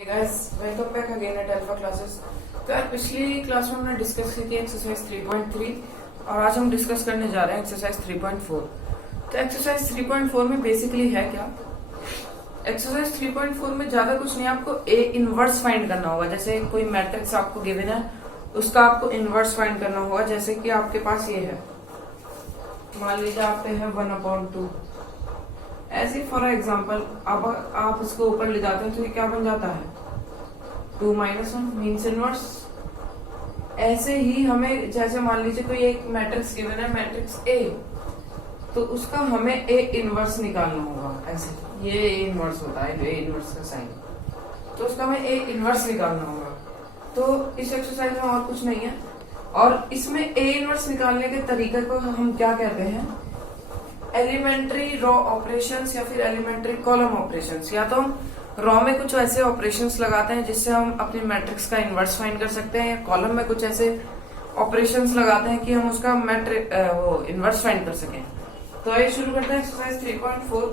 Hey guys, welcome back again at Alpha Classes। तो यार पिछली क्लास में हमने डिस्कस की थी एक्सरसाइज 3.3 और आज हम डिस्कस करने जा रहे हैं एक्सरसाइज 3.4। तो एक्सरसाइज 3.4 में बेसिकली है क्या? एक्सरसाइज 3.4 में ज्यादा कुछ नहीं, आपको ए इनवर्स फाइंड करना होगा। जैसे कोई मैट्रिक्स आपको गिवन है, उसका आपको इनवर्स फाइंड करना होगा। जैसे कि आपके पास ये है, मान लीजिए आप पे है 1/2। ऐसे फॉर एग्जाम्पल अब आप इसको ऊपर ले जाते हैं तो ये क्या बन जाता है 2 - 1 मीन्स इनवर्स। ऐसे ही हमें जैसे मान लीजिए कोई एक मैट्रिक्स गिवन है, मैट्रिक्स ए, तो उसका हमें ए इनवर्स निकालना होगा। ऐसे ये ए इनवर्स होता है, जो ए इनवर्स का साइन, तो उसका हमें ए इनवर्स निकालना होगा। तो इस एक्सरसाइज में और कुछ नहीं है, और इसमें ए इनवर्स निकालने के तरीके को हम क्या कहते हैं, एलिमेंट्री रॉ ऑपरेशंस या फिर एलिमेंट्री कॉलम ऑपरेशंस। या तो हम रॉ में कुछ ऐसे ऑपरेशंस लगाते हैं जिससे हम अपनी मैट्रिक्स का इनवर्स फाइंड कर सकते हैं, या कॉलम में कुछ ऐसे ऑपरेशंस लगाते हैं कि हम उसका वो इनवर्स फाइंड कर सकें। तो आइए शुरू करते हैं एक्सरसाइज 3.4।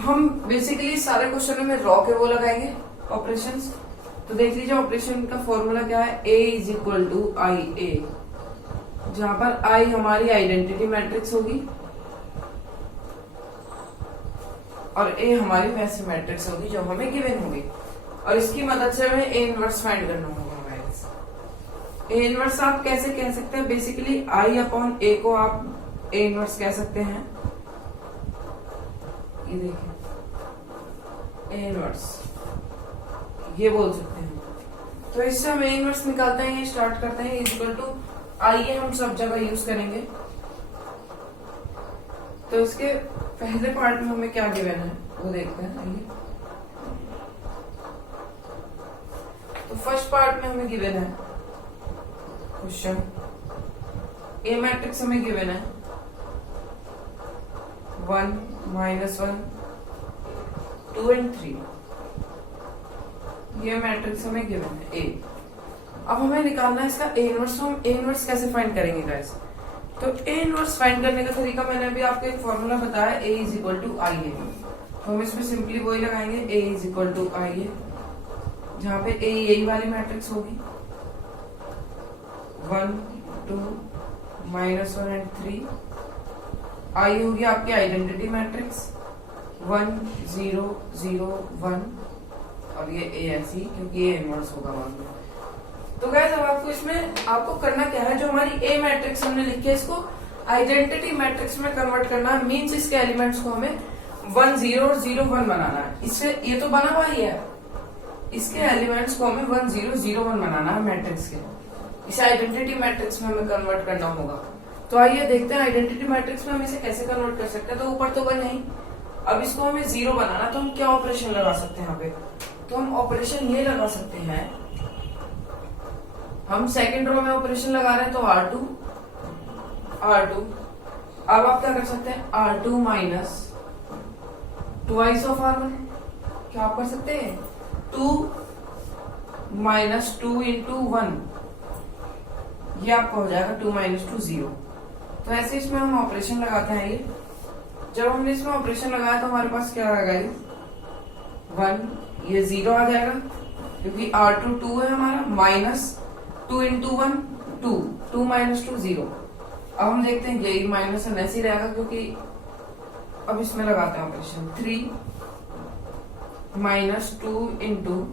हम बेसिकली सारे क्वेश्चन में रॉ के वो लगाएंगे ऑपरेशंस। तो देख लीजिए ऑपरेशन का फॉर्मूला क्या है, ए इज इक्वल टू आई ए, जहां पर आई हमारी आइडेंटिटी मैट्रिक्स होगी और ए हमारी वैसी मैट्रिक्स होगी जो हमें गिवन होगी, और इसकी मदद से हमें ए इनवर्स फाइंड करना होगा। गाइस ए इनवर्स आप कैसे कह सकते हैं, बेसिकली आई अपॉन ए को आप ए इनवर्स कह सकते हैं। ये देखिए ए इनवर्स ये बोल सकते हैं। तो इससे हम ए इनवर्स निकालते हैं, ये स्टार्ट करते हैं इक्वल टू आइए हम सब जगह यूज करेंगे। तो इसके पहले पार्ट में हमें क्या गिवन है वो देखते हैं। आइए, तो फर्स्ट पार्ट में हमें गिवन है क्वेश्चन, ए मैट्रिक्स हमें गिवन है 1 - 1 2 और 3। ये मैट्रिक्स हमें गिवन है ए। अब हमें निकालना है इसका ए इनवर्स। तो हम ए इनवर्स कैसे फाइंड करेंगे गाइस? तो ए इनवर्स फाइंड करने का तरीका मैंने अभी आपको एक फॉर्मूला बताया, ए इज इक्वल टू आई ए। तो हम इसमें सिंपली वही लगाएंगे, ए इज इक्वल टू आई ए, जहां पे ए यही वाली मैट्रिक्स होगी 1 2 - 1 और 3। आई होगी आपकी आइडेंटिटी मैट्रिक्स 1 0 0 1, और ये ए ऐसी क्योंकि ये इनवर्स होगा बाद में। तो गाइस अब आपको इसमें आपको करना क्या है, जो हमारी ए मैट्रिक्स हमने लिखी है इसको आइडेंटिटी मैट्रिक्स में कन्वर्ट करना है। मींस इसके एलिमेंट्स को हमें 1 0 और 0 1 बनाना है। इससे ये तो बना हुआ ही है, इसके एलिमेंट्स को हमें 1 0 0 1 बनाना है मैट्रिक्स के। इसे आइडेंटिटी मैट्रिक्स में हमें कन्वर्ट करना होगा। तो आइए देखते हैं आइडेंटिटी मैट्रिक्स में हम इसे कैसे कन्वर्ट कर सकते हैं। तो ऊपर तो 1 नहीं, अब इसको हमें 0 बनाना, तो हम क्या ऑपरेशन लगा सकते हैं यहाँ पे? तो हम ऑपरेशन ये लगा सकते हैं, हम सेकंड रो में ऑपरेशन लगा रहे हैं तो R2 R2। अब आप क्या कर सकते हैं, R2 minus twice of R1। क्या आप कर सकते हैं 2 - 2 × 1, ये आपका हो जाएगा 2 - 2 0। तो ऐसे इसमें हम ऑपरेशन लगाते हैं। ये जब हमने इसमें ऑपरेशन लगाया तो हमारे पास क्या आएगा, 1, ये 0 आ जाएगा क्योंकि R2 2 है हमारा, माइनस 2 × 1 2 2 - 2 0। अब हम देखते हैं यही माइनस ऐसे ही रहेगा क्योंकि अब इसमें लगाते हैं ऑपरेशन 3 - 2 ×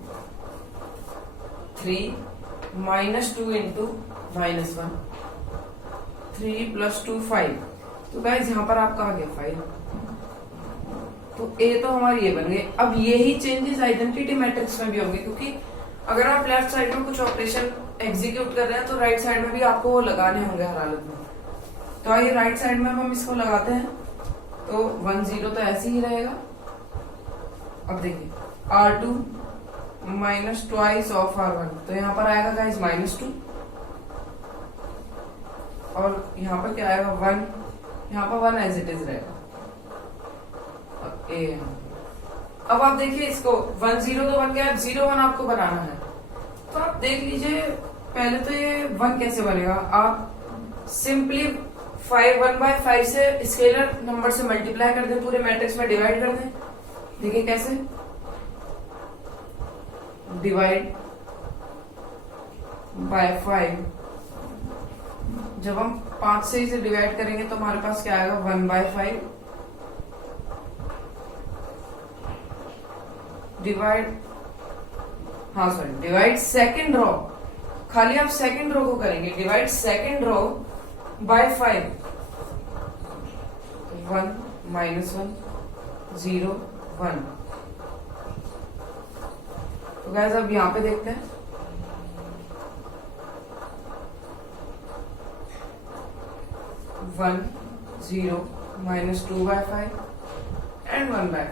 3 -2 × -1 3 + 2 5। तो गाइस यहाँ पर आपका आ गया 5। तो ए तो हमारी ये बन गई। अब यही चेंजेस आइडेंटिटी मैट्रिक्स में भी होंगे, क्योंकि अगर आप लेफ्ट साइड में कुछ ऑपरेशन एग्जीक्यूट कर रहे हैं तो राइट साइड में भी आपको वो लगाने होंगे हर हालत में। तो आइए राइट साइड में हम इसको लगाते हैं। तो 1 0 तो ऐसे ही रहेगा। अब देखिए R2 minus twice of R1, तो यहाँ पर आएगा गाइस -2, और यहाँ पर क्या आएगा 1, यहाँ पर 1 एज इट इज रहेगा। ए अब आप देखिए इसको 1 0 तो 1 क्या है, 0 1 आपको बनाना है। तो आप देख लीजिए पहले तो ये 1 कैसे बनेगा, आप सिंपली 1/5 से स्केलर नंबर से मल्टीप्लाई कर दें, पूरे मैट्रिक्स में डिवाइड कर दें। देखिए कैसे, डिवाइड बाय 5, जब हम 5 से इसे डिवाइड करेंगे तो हमारे पास क्या आएगा 1/5 डिवाइड सेकेंड रो, खाली आप सेकेंड रो को करेंगे, डिवाइड सेकेंड रो बाय 5, 1 -1 0 1। तो गाइस अब यहां पे देखते हैं, 1 0 -2/5 एंड 1/5।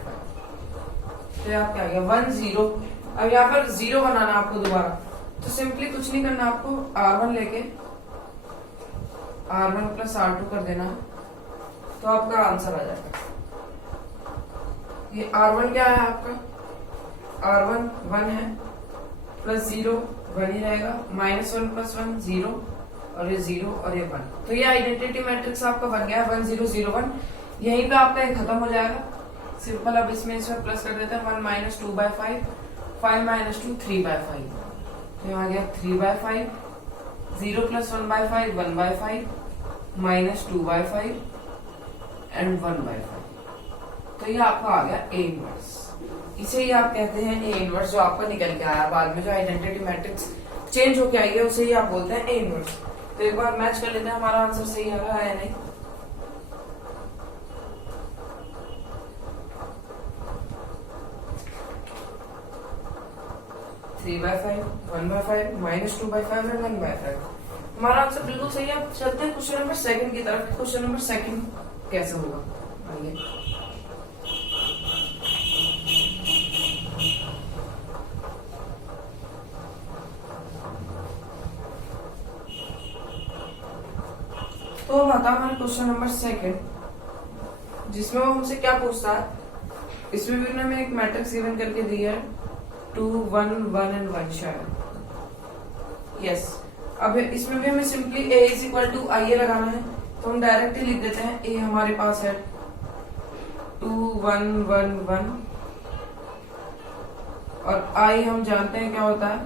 तो आप क्या गया 1 0। अब यहाँ पर 0 बनाना आपको दोबारा, तो सिंपली कुछ नहीं करना, आपको R1 लेके R1 + R2 कर देना, तो आपका आंसर आ जाएगा। ये R1 क्या है आपका, R1 1 है, प्लस 0 1 ही रहेगा, -1 + 1 0, और ये 0 और ये 1। तो ये आइडेंटिटी मैट्रिक्स आपका बन गया 1 0 0 1। यहीं पे आपका ये खत्म हो जाएगा सिंपल। अब इसमें प्लस कर देते हैं, 1 - 2/5, 5 - 2 3/5, तो यहाँ आ गया 3/5, 0 + 1/5 1/5, -2/5 एंड 1/5। तो ये आपका आ गया A इनवर्स। इसे ही आप कहते हैं A इनवर्स, जो आपका निकल के आया बाद में, जो आइडेंटिटी मैट्रिक्स चेंज होके आई है उसे ही आप बोलते हैं A इनवर्स। तो एक बार मैच कर लेते हैं हमारा आंसर सही आ रहा है या नहीं। (3/5) 1/5 -2/5 और 1/5। हमारा आंसर बिल्कुल सही है। अब चलते हैं क्वेश्चन नंबर 2 की तरफ। क्वेश्चन नंबर 2 कैसे होगा, आइए। तो अब आता हमारा क्वेश्चन नंबर 2, जिसमें वो हमसे क्या पूछता है। इसमें भी उन्होंने हमें एक मैट्रिक्स गिवन करके दी है 2 1 1 एंड 1 शायद। यस, अब इसमें भी हमें सिंपली A = IA लगाना है, तो हम डायरेक्ट ही लिख देते हैं। A हमारे पास है 2 1 1 1, और I हम जानते हैं क्या होता है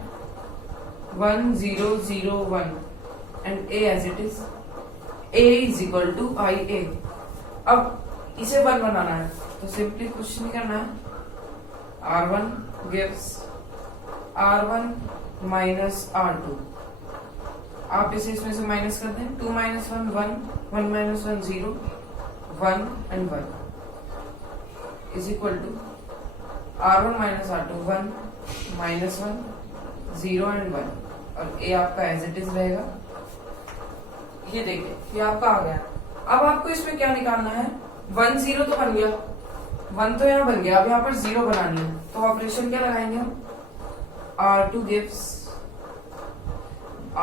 1 0 0 1, and A as it is A = IA। अब इसे 1 बनाना है, तो सिंपली कुछ नहीं करना है, R1 gives R1 - R2। आप इसे इसमें से माइनस कर दें, 2 - 1 1, 1 - 1 0, 1 एंड 1 = R1 - R2 1 -1 0 एंड 1, और A आपका एज इट इज रहेगा। ये देखिए, ये आपका आ गया। अब आपको इसमें क्या निकालना है, 1 0 तो बन गया, 1 तो यहाँ बन गया, अब यहाँ पर 0 बनानी है, तो ऑपरेशन क्या लगाएंगे हम, R2 gives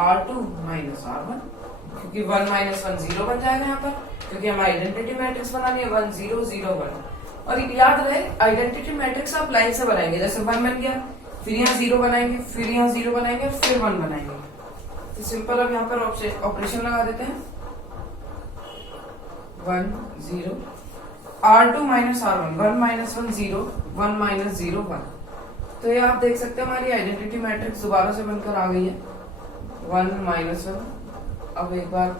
R2 - R1, क्योंकि 1 - 1 0 बन जाएगा यहाँ पर, क्योंकि हम आइडेंटिटी मैट्रिक्स बनानी है 1 0 0 1। और याद रहे आइडेंटिटी मैट्रिक्स आप लाइन से बनाएंगे, जैसे 1 बन गया, फिर यहाँ 0 बनाएंगे, फिर यहाँ 0 बनाएंगे, फिर 1 बनाएंगे। तो सिंपल अब यहाँ पर ऑपरेशन लगा देते हैं, 1 0 R2 - R1, 1 - 1 0, 1 - 0 1। तो ये आप देख सकते हैं हमारी आइडेंटिटी मैट्रिक्स दोबारा से बनकर आ गई है 1 - 1। अब एक बार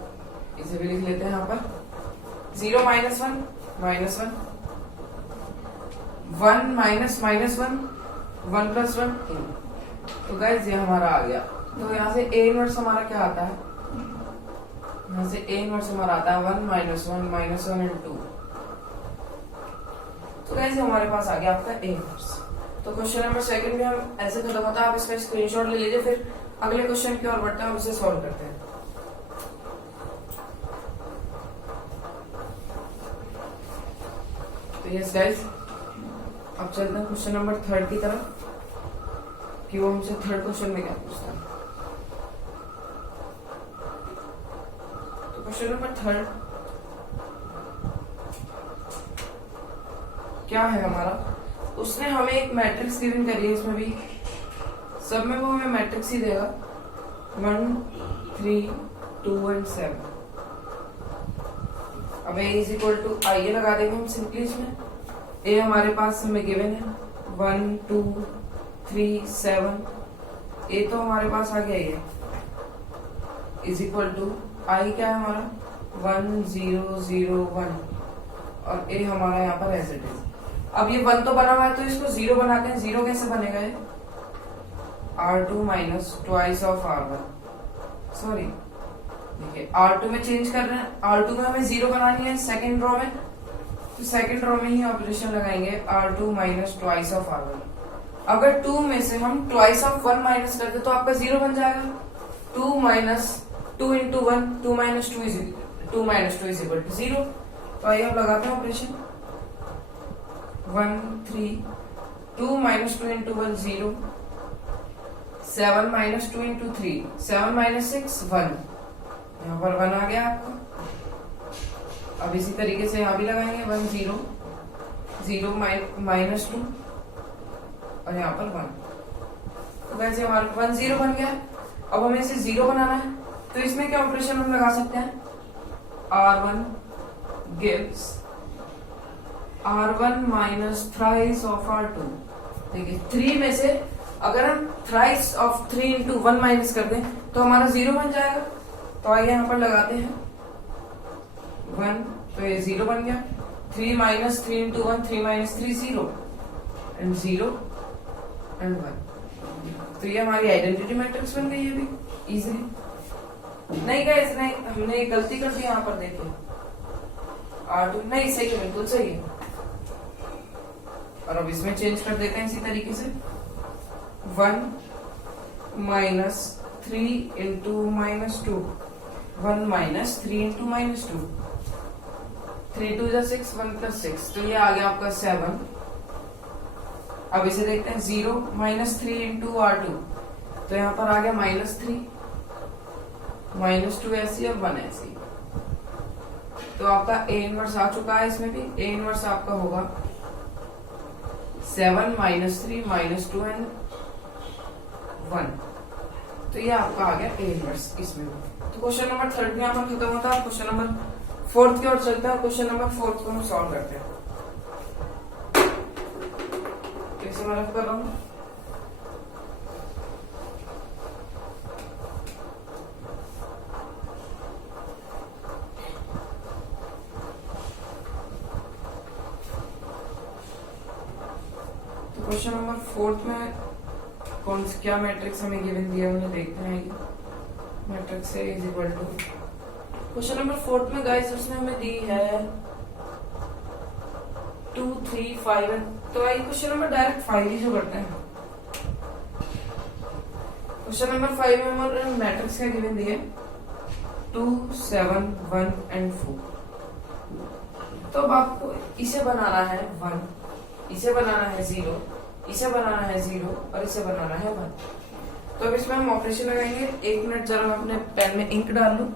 इसे भी लिख लेते हैं यहाँ पर, 0 - 1 -1, 1 -1 + 1 2। तो गाइस ये हमारा आ गया। तो यहाँ से A इनवर्स हमारा क्या आता है, यहाँ से A इनवर्स हमारा आता है 1 - 1 एंड 2। तो गाइस हमारे पास आ गया आपका A इनवर्स। तो क्वेश्चन नंबर 2 में हम ऐसे खत्म होता है, आप इसका स्क्रीनशॉट ले लीजिए, फिर अगले क्वेश्चन की ओर बढ़ते हैं, हम उसे सॉल्व करते हैं। तो यस गाइस, अब चलते हैं क्वेश्चन नंबर 3 की तरफ, कि वो हमसे 3rd क्वेश्चन में क्या पूछता है। तो क्वेश्चन नंबर 3 क्या है हमारा, उसने हमें एक मैट्रिक्स गिवन करी है, इसमें भी सब में वो हमें मैट्रिक्स ही देगा 1 3 2 एंड 7। अब A = IA लगा देंगे हम सिंपली। इसमें A हमारे पास हमें गिवन है 1 2 3 7, ए तो हमारे पास आ गया ये इज इक्वल टू आई क्या है हमारा 1 0 0 1 और ए हमारा यहाँ पर एज इट इज। अब ये 1 तो बना हुआ है तो इसको 0 बनाते हैं। 0 कैसे बनेगा ये R2 minus twice of R1। Sorry देखिए R2 में चेंज कर रहे हैं, R2 में हमें 0 बनानी है सेकेंड रो में, तो सेकेंड रो में ही ऑपरेशन लगाएंगे R2 minus twice of R1। अगर 2 में से हम ट्वाइस ऑफ 1 माइनस करते तो आपका 0 बन जाएगा। 2 minus 2 into 1, 2 minus 2 is equal to 0। तो आइए हम लगाते हैं operation 1 3, 2 minus 2 into 1 0, 7 minus 2 into 3, 7 minus 6 1, यहाँ पर 1 आ गया आपका। अब इसी तरीके से यहाँ भी लगाएंगे 1 0 0 माइनस 2 और यहाँ पर 1। तो वैसे हमारा 1 0 बन गया। अब हमें इसे 0 बनाना है तो इसमें क्या ऑपरेशन हम लगा सकते हैं R1 gives R1 minus thrice of R2। देखिए 3 में से अगर हम थ्राइस ऑफ 3 इंटू 1 माइनस कर दें तो हमारा 0 बन जाएगा। तो आइए यहाँ पर लगाते हैं 1, तो ये 0 बन गया। 3 minus 3 into 1, 3 minus 3 0 and 0 and 1। तो ये हमारी आइडेंटिटी मैट्रिक्स बन गई है अभी इजीली। नहीं गाइस नहीं, हमने गलती कर दी यहाँ पर। देखिए R2 नहीं सही है, बिल्कुल सही है। और अब इसमें चेंज कर देते हैं इसी तरीके से 1 minus 3 into minus 2, 1 minus 3 into minus 2, 3 2 जा 6, 1 प्लस 6, तो ये आ गया आपका 7। अब इसे देखते हैं 0 माइनस 3 इंटू R2, तो यहाँ पर आ गया माइनस 3, माइनस 2 ऐसी और 1 ऐसी। तो आपका A इनवर्स आ चुका है। इसमें भी A इनवर्स आपका होगा 7 माइनस 3 माइनस 2 एंड 1। तो ये आपका आ गया A इनवर्स इसमें भी। तो क्वेश्चन नंबर 3 यहाँ पर खत्म होता है। क्वेश्चन नंबर 4 की ओर चलता है। क्वेश्चन नंबर 4 को हम सॉल्व करते हैं। कैसे मैं रख कर रहा हूँ क्वेश्चन नंबर 4 में कौन सी क्या मैट्रिक्स हमें गिवन दिया है उन्हें देखते हैं। मैट्रिक्स है is equal to question number 4 में गाइस उसने हमें दी है 2 3 5। तो आइए क्वेश्चन नंबर डायरेक्ट 5 ही जो करते हैं। क्वेश्चन नंबर 5 में हमारे मैट्रिक्स क्या गिवन दी है 2 7 1 एंड 4। तो अब आपको इसे बनाना है 1, इसे बनाना है 0, इसे बनाना है 0 और इसे बनाना है 1। तो अब इसमें हम ऑपरेशन लगाएंगे। 1 मिनट जरा मैं अपने पेन में इंक डाल लूं।